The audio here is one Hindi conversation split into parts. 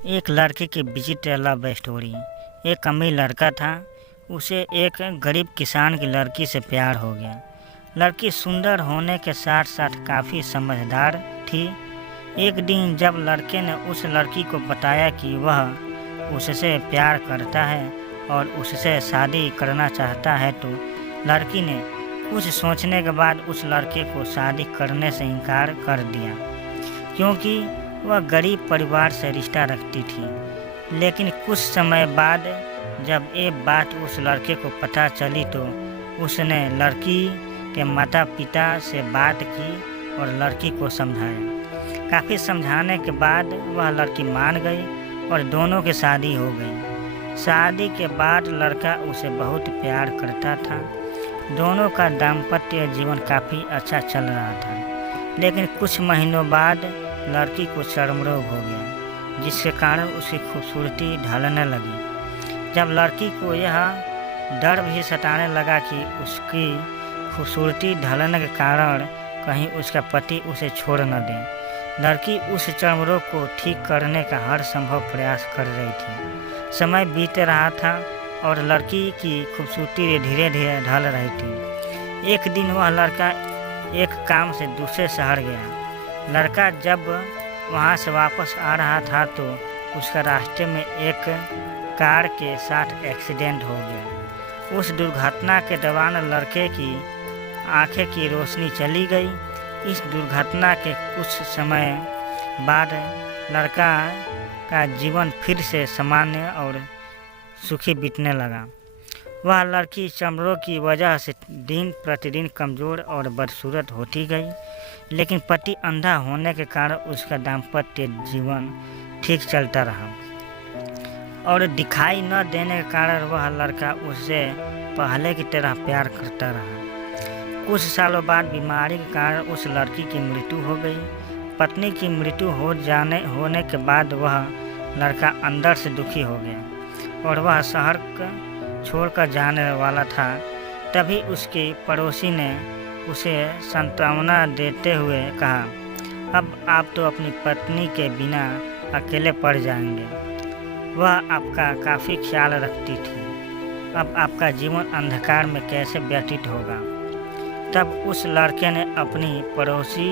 एक लड़के की विचित्र लव स्टोरी। एक अमीर लड़का था, उसे एक गरीब किसान की लड़की से प्यार हो गया। लड़की सुंदर होने के साथ साथ काफ़ी समझदार थी। एक दिन जब लड़के ने उस लड़की को बताया कि वह उससे प्यार करता है और उससे शादी करना चाहता है, तो लड़की ने कुछ सोचने के बाद उस लड़के को शादी करने से इनकार कर दिया, क्योंकि वह गरीब परिवार से रिश्ता रखती थी। लेकिन कुछ समय बाद जब ये बात उस लड़के को पता चली, तो उसने लड़की के माता पिता से बात की और लड़की को समझाया। काफ़ी समझाने के बाद वह लड़की मान गई और दोनों की शादी हो गई। शादी के बाद लड़का उसे बहुत प्यार करता था। दोनों का दाम्पत्य जीवन काफ़ी अच्छा चल रहा था। लेकिन कुछ महीनों बाद लड़की को चर्म रोग हो गया, जिसके कारण उसकी खूबसूरती ढलने लगी। जब लड़की को यह डर भी सताने लगा कि उसकी खूबसूरती ढलने के कारण कहीं उसका पति उसे छोड़ न दे, लड़की उस चर्म रोग को ठीक करने का हर संभव प्रयास कर रही थी। समय बीत रहा था और लड़की की खूबसूरती धीरे धीरे ढल रही थी। एक दिन वह लड़का एक काम से दूसरे शहर गया। लड़का जब वहाँ से वापस आ रहा था, तो उसका रास्ते में एक कार के साथ एक्सीडेंट हो गया। उस दुर्घटना के दौरान लड़के की आंखें की रोशनी चली गई। इस दुर्घटना के कुछ समय बाद लड़का का जीवन फिर से सामान्य और सुखी बीतने लगा। वह लड़की चर्मरोग की वजह से दिन प्रतिदिन कमज़ोर और बदसूरत होती गई, लेकिन पति अंधा होने के कारण उसका दाम्पत्य जीवन ठीक चलता रहा और दिखाई न देने के कारण वह लड़का उससे पहले की तरह प्यार करता रहा। कुछ सालों बाद बीमारी के कारण उस लड़की की मृत्यु हो गई। पत्नी की मृत्यु होने के बाद वह लड़का अंदर से दुखी हो गया और वह शहर छोड़कर जाने वाला था। तभी उसके पड़ोसी ने उसे सांत्वना देते हुए कहा, अब आप तो अपनी पत्नी के बिना अकेले पड़ जाएंगे। वह आपका काफ़ी ख्याल रखती थी। अब आपका जीवन अंधकार में कैसे व्यतीत होगा। तब उस लड़के ने अपनी पड़ोसी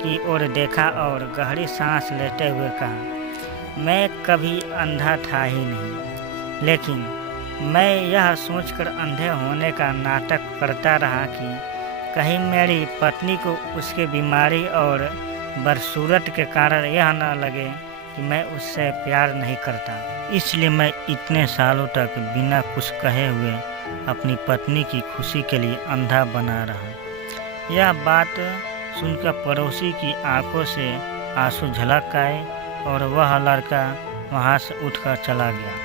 की ओर देखा और गहरी सांस लेते हुए कहा, मैं कभी अंधा था ही नहीं, लेकिन मैं यह सोचकर अंधे होने का नाटक करता रहा कि कहीं मेरी पत्नी को उसकी बीमारी और बदसूरत के कारण यह न लगे कि मैं उससे प्यार नहीं करता। इसलिए मैं इतने सालों तक बिना कुछ कहे हुए अपनी पत्नी की खुशी के लिए अंधा बना रहा। यह बात सुनकर पड़ोसी की आंखों से आंसू झलक आए और वह लड़का वहाँ से उठकर चला गया।